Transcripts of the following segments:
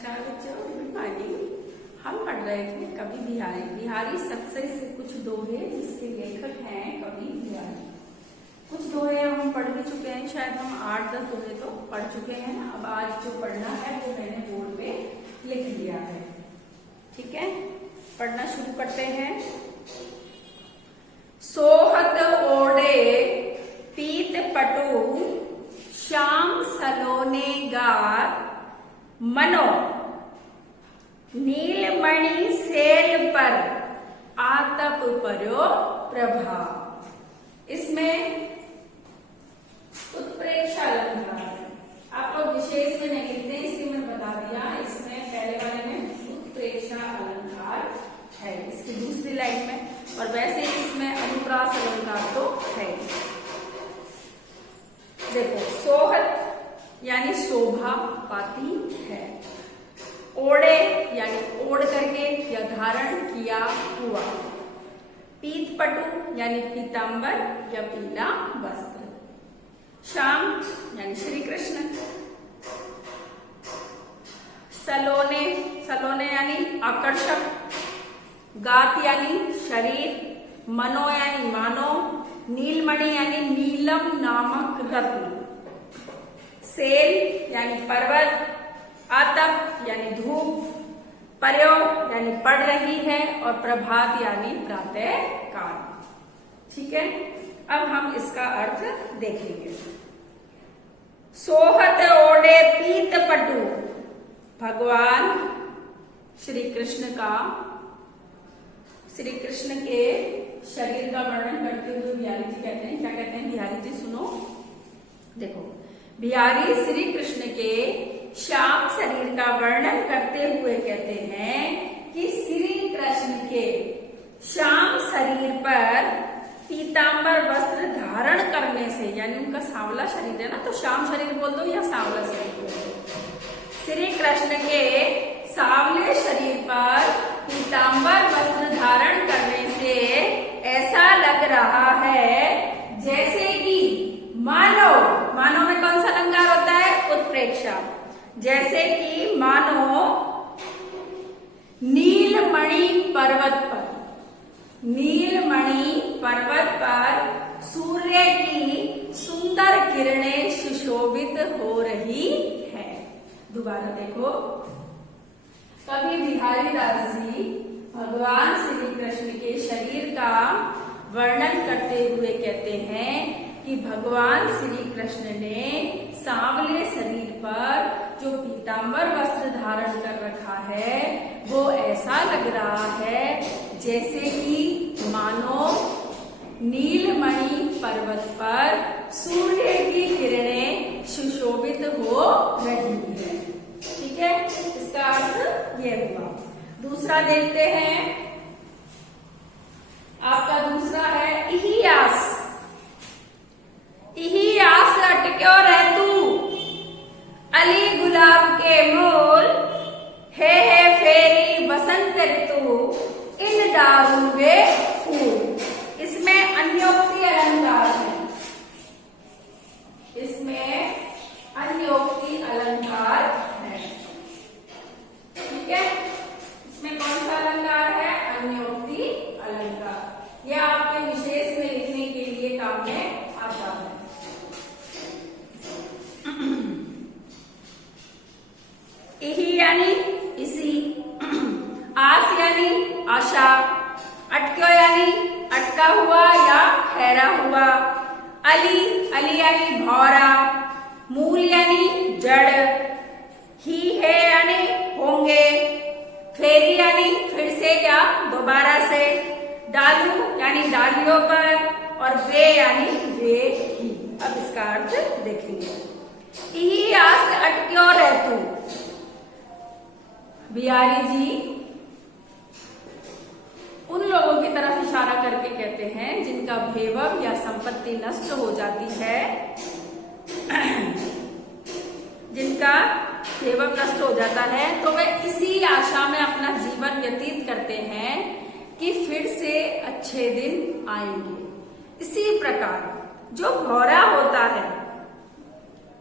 नमस्कार बच्चों, good morning. हम पढ़ रहे थे कवि बिहारी। बिहारी सबसे से कुछ दोहे जिसके लेखक हैं कवि बिहारी। कुछ दोहे हम पढ़ भी चुके हैं, शायद हम 8-10 दोहे तो पढ़ चुके हैं। अब आज जो पढ़ना है वो मैंने बोर्ड पे लिख दिया है। ठीक है, पढ़ना शुरू करते हैं। सोहत ओढ़े पीत पटु श्याम सलोने गार मनो नीलमणि सेल पर आतप पर्यो प्रभाव। इसमें उत्प्रेक्षा अलंकार है। आप लोग विशेष में नहीं लिखते, इसलिए मैंने बता दिया। इसमें पहले वाले में उत्प्रेक्षा अलंकार है, इसकी दूसरी लाइन में, और वैसे इसमें अनुप्रास अलंकार तो है। देखो, सोहत यानी शोभा पाती है, ओढ़े यानी ओढ़ करके या धारण किया हुआ, पीत पटु यानी पीतांबर या पीला वस्त्र, श्याम यानी श्री कृष्ण, सलोने सलोने यानी आकर्षक, गात यानी शरीर, मनो यानी मानो, नीलमणि यानी नीलम नामक रत्न, सेल यानी पर्वत, आतप यानी धूप, पर्यो यानी पड़ रही है, और प्रभात यानी प्रातः काल। ठीक है, अब हम इसका अर्थ देखेंगे। सोहत ओढ़े पीत पटु, भगवान श्री कृष्ण का, श्री कृष्ण के शरीर का वर्णन करते हुए बिहारी जी कहते हैं, क्या कहते हैं बिहारी जी, सुनो। देखो, बिहारी श्री कृष्ण के श्याम शरीर का वर्णन करते हुए कहते हैं कि श्री कृष्ण के श्याम शरीर पर पीतांबर वस्त्र धारण करने से, यानी उनका सांवला शरीर है ना, तो श्याम शरीर बोल दो या सांवला शरीर बोल दो। श्री कृष्ण के सांवले शरीर पर पीतांबर वस्त्र धारण करने से ऐसा लग रहा है जैसे कि मानो, मानो में कौन सा अलंकार होता है? उत्प्रेक्षा। जैसे कि मानो नीलमणि पर्वत पर, नीलमणि पर्वत पर सूर्य की सुंदर किरणें सुशोभित हो रही है। दोबारा देखो, कवि बिहारी दास जी भगवान श्री कृष्ण के शरीर का वर्णन करते हुए कहते हैं कि भगवान श्री कृष्ण ने सांवले शरीर पर जो पीतांबर वस्त्र धारण कर रखा है वो ऐसा लग रहा है जैसे कि मानो नीलमणि पर्वत पर सूर्य की किरणें सुशोभित हो रही है। ठीक है, इसका अर्थ ये हुआ। दूसरा देखते हैं, आपका दूसरा है इहियास। इहियास अटक्यो रह तू अली गुलाब के मूल, है फेरी बसंत ऋतु इन दारुवे फूल। इसमें अन्योक्ति अलंकार है, इसमें अन्योक्ति अलंकार है। ठीक है, इसमें कौन सा अलंकार है? अन्योक्ति अलंकार। यह आपके विशेष में लिखने के लिए काम में आता है। इही यानी इसी, आस यानी आशा, अटक्यो यानी अटका हुआ या ठहरा हुआ, अली अली यानी भौरा, मूल यानी जड़, ही है यानी होंगे, फेरी यानी फिर से या दोबारा से, डालू यानी डालियों पर, और वे यानी वे ही। अब इसका अर्थ देखेंगे। इही आस अटक्यो रह तू, बिहारी जी उन लोगों की तरफ इशारा करके कहते हैं जिनका वैभव या संपत्ति नष्ट हो जाती है, जिनका वैभव नष्ट हो जाता है, तो वे इसी आशा में अपना जीवन व्यतीत करते हैं कि फिर से अच्छे दिन आएंगे। इसी प्रकार जो भौरा होता है,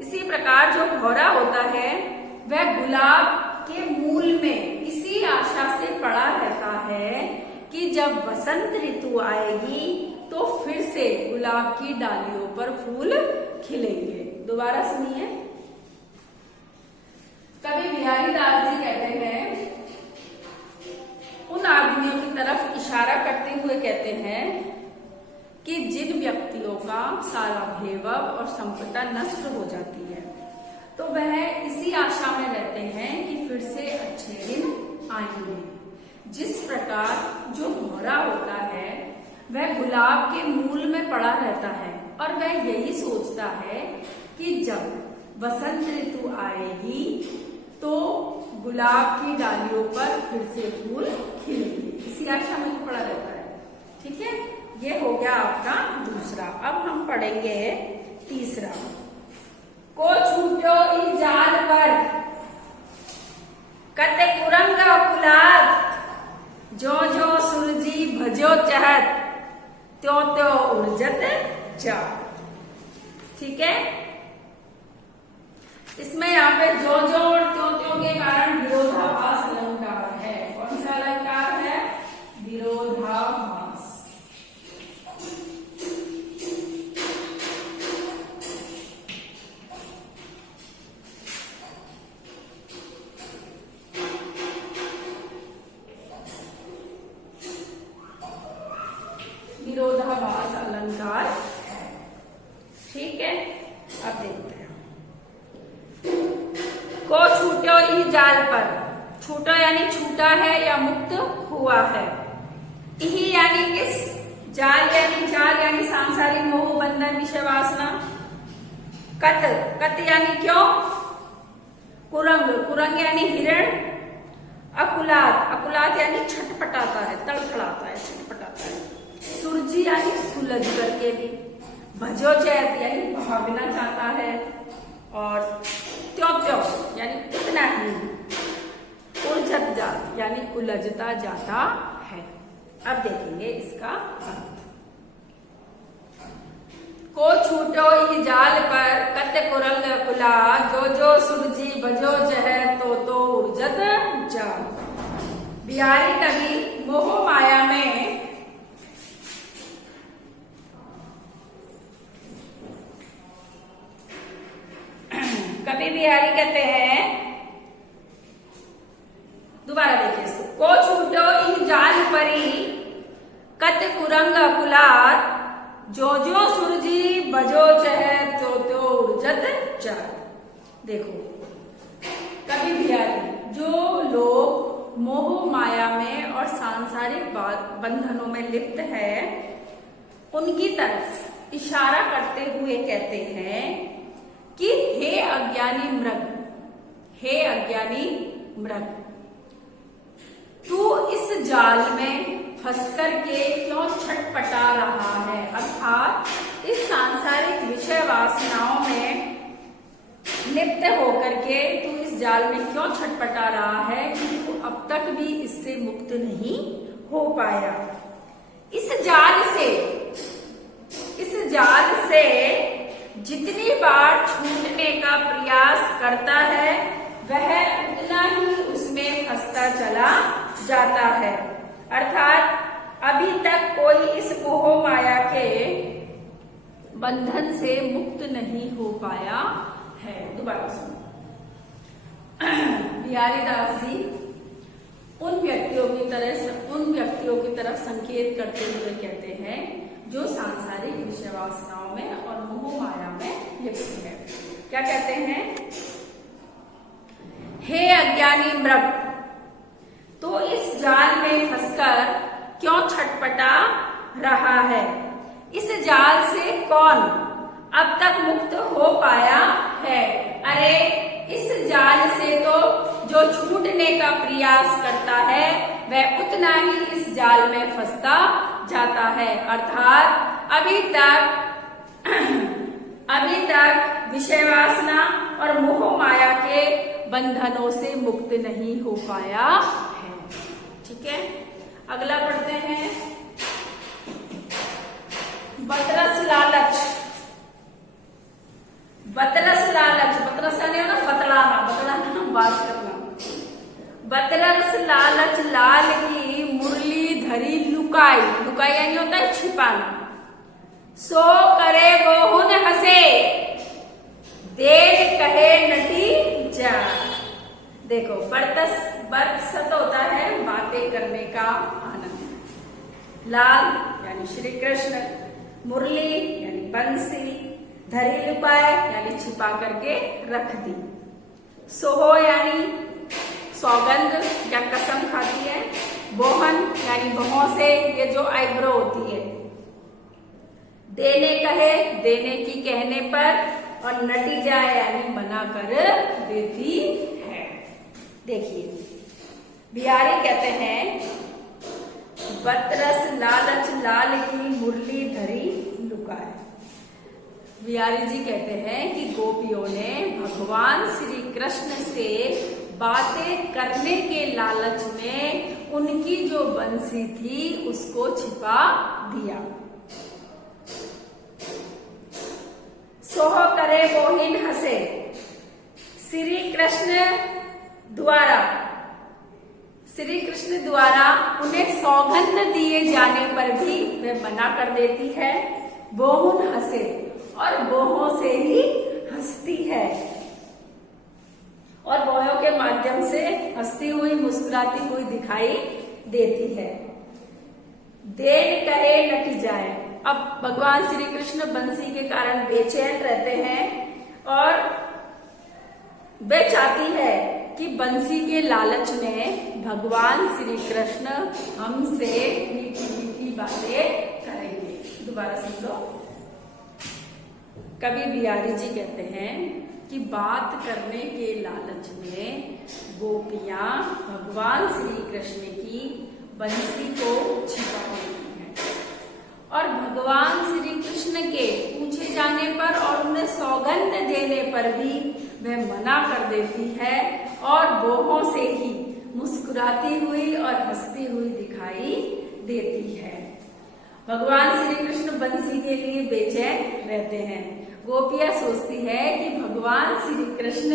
इसी प्रकार जो भौरा होता है वह गुलाब के मूल में इसी आशा से पड़ा रहता है कि जब बसंत ऋतु आएगी तो फिर से गुलाब की डालियों पर फूल खिलेंगे। दोबारा सुनिए। कवि बिहारी दास जी कहते हैं, उन आदमियों की तरफ इशारा करते हुए कहते हैं कि जिन व्यक्तियों का सारा वैभव और संपदा नष्ट हो जाती है तो वह इसी आशा में रहते हैं कि फिर से अच्छे दिन आएंगे। जिस प्रकार जो भौरा होता है वह गुलाब के मूल में पड़ा रहता है और वह यही सोचता है कि जब बसंत ऋतु आएगी तो गुलाब की डालियों पर फिर से फूल खिलेंगे, इसी आशा में तो पड़ा रहता है। ठीक है, ये हो गया आपका दूसरा। अब हम पढ़ेंगे तीसरा। को छूटो इस जाल पर कते कुरंग गुलाब, जो जो सुरजी भजो चहत त्यो त्यो उर्जत जा। ठीक है, इसमें यहाँ पे जो जो और त्यो त्यो के कारण विरोधाभास अलंकार है। कौन सा अलंकार है? विरोधाभास। विरोधाभास अलंकार है। ठीक है, अब देखते हैं। को छूटो ई जाल पर, छूटो यानी छूटा है या मुक्त हुआ है। इही यानी इस, जाल यानी सांसारिक मोह बंधन विषय वासना। कत, कत यानी क्यों? कुरंग, कुरंग यानी हिरण। अकुलात, अकुलात यानी छटपटाता है, तड़फड़ाता है, छटपटाता है। सुरजी यानी सुलझ करके भी। भजो चैत यानी भागना चाहता है। और त्यो त्यो यानी इतना ही। उलझत जात यानी उलझता जाता है। अब देखेंगे इसका अर्थ। को छूटो ई जाल पर कत कुरंग कुला, जो जो सुरजी भजो जह तो उर्जत जा। बिहारी कवि मोह माया में कवि बिहारी कहते हैं, दोबारा देखिए इसको। को छूटो इन जाल परी कत कुरंग कुलार, जो जो सुरजी बजो चह त्यो उर्जत जात। देखो कवि बिहारी, जो लोग मोह माया में और सांसारिक बंधनों में लिप्त है उनकी तरफ इशारा करते हुए कहते हैं कि हे अज्ञानी मृग, हे अज्ञानी मृग, तू इस जाल में फंस करके क्यों छटपटा रहा है। अर्थात इस सांसारिक विषय वासनाओं में लिप्त होकर के तू इस जाल में क्यों छटपटा रहा है कि तू अब तक भी इससे मुक्त नहीं हो पाया। इस जाल से जितनी बार छूटने का प्रयास करता है वह उतना ही उसमें फंसता चला जाता है। अर्थात अभी तक कोई इस मोह माया के बंधन से मुक्त नहीं हो पाया है। दोबारा सुनो। बिहारी दास जी उन व्यक्तियों की तरफ संकेत करते हुए कहते हैं जो सांसारिक विषय वासनाओं में और मोह माया में लिप्त है। क्या कहते हैं? हे अज्ञानी मृग, तो इस जाल में फंसकर क्यों छटपटा रहा है। इस जाल से कौन अब तक मुक्त हो पाया है। अरे इस जाल से तो जो छूटने का प्रयास करता है वह उतना ही इस जाल में फंसता जाता है। अर्थात अभी तक विषय वासना और मोह माया के बंधनों से मुक्त नहीं हो पाया है। ठीक है, अगला पढ़ते हैं। बतरस लालच, बतरस लालच, बतरस यानी ना बतलाना, बतलाना बात करना। बतरस लालच लाल की मुरली धरी लुकाई, लुकाई यानी होता है छिपाना। सो करे बहुन हंसे, देर कहे नटी जा। देखो बरसत होता है बातें करने का आनंद। लाल यानी श्री कृष्ण, मुरली यानी बंसी, धरी लुकाए यानी छिपा करके रख दी। सोहो यानी सौगंध या कसम खाती है। बोहन यानी बहों से, ये जो आईब्रो होती है। देने कहे, देने की कहने पर, और नटी जाए यानी मना कर देती है। देखिए बिहारी कहते हैं बतरस लालच लाल की मुरली धरी लुकाए। बिहारी जी कहते हैं कि गोपियों ने भगवान श्री कृष्ण से बातें करने के लालच में उनकी जो बंसी थी उसको छिपा दिया। सोह करे बोहिन हंसे, श्री कृष्ण द्वारा उन्हें सौगंध दिए जाने पर भी वह मना कर देती है। बोहुन हंसे, और बोहों से ही हंसती है, और बोहों के माध्यम से हंसती हुई मुस्कुराती हुई दिखाई देती है। देर कहे नटी जाए, अब भगवान श्री कृष्ण बंसी के कारण बेचैन रहते हैं और वे चाहती है कि बंसी के लालच में भगवान श्री कृष्ण हमसे मीठी मीठी बातें करेंगे। दोबारा सुन लो। कवि बिहारी जी कहते हैं कि बात करने के लालच में गोपियां भगवान श्री कृष्ण की बंसी को छिपा देती हैं, और भगवान श्री कृष्ण के पूछे जाने पर और उन्हें सौगंध देने पर भी वह मना कर देती है, और बोहों से ही मुस्कुराती हुई और हंसती हुई दिखाई देती है। भगवान श्री कृष्ण बंसी के लिए बेचैन रहते हैं। गोपियां सोचती है कि भगवान श्री कृष्ण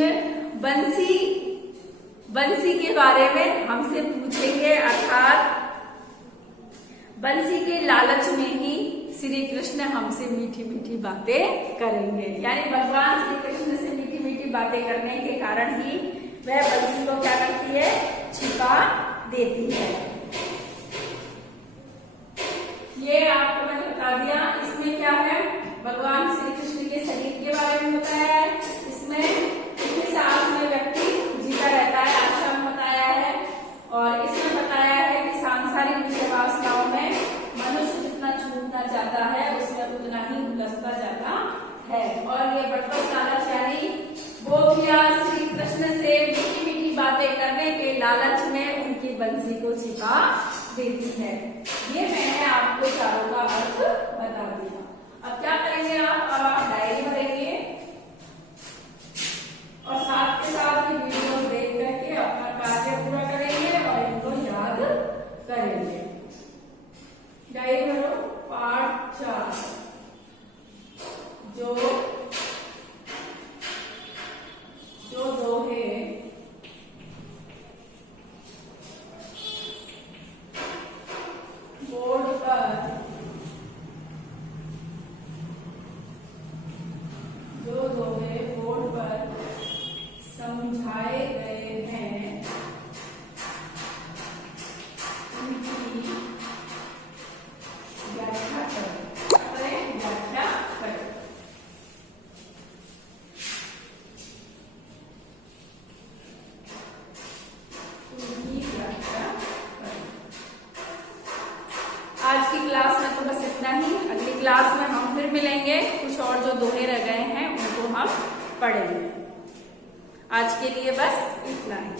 बंसी के बारे में हमसे पूछेंगे, अर्थात बंसी के लालच में ही श्री कृष्ण हमसे मीठी मीठी बातें करेंगे। यानी भगवान श्री कृष्ण से मीठी मीठी बातें करने के कारण ही वह बंसी को क्या करती है, छिपा देती है। ये आपको मैंने बता दिया। इसमें क्या है, भगवान श्री कृष्ण के शरीर के बारे में बताया है। इसमें कितने साल में व्यक्ति जीता रहता है, आश्रम बताया है, और इसमें बताया है कि सांसारिक विषय वासनाओं में मनुष्य जितना छूटना चाहता है उसमें उतना ही उलझता जाता है। और ये बरसत लालच यानी गोपियां श्री कृष्ण से मीठी मीठी बातें करने के लालच में उनकी बंसी को छिपा देती है। ये मैंने आपको चारों का अर्थ बता दिया। अब क्या करेंगे आप, अब आप डायरी भरेंगे और साथ के साथ ही वीडियो देख करके अपना कार्य पूरा करेंगे और इनको याद करेंगे। डायरी भरो। पाठ 4 जो दोहे बोर्ड पर समझाए गए हैं उनकी व्याख्या करें। व्याख्या करें। उनकी व्याख्या करें। आज की क्लास में तो बस इतना ही। अगली क्लास में हम फिर मिलेंगे, कुछ और जो दोहे रह गए हैं उनको हम पढ़ेंगे। आज के लिए बस इतना ही।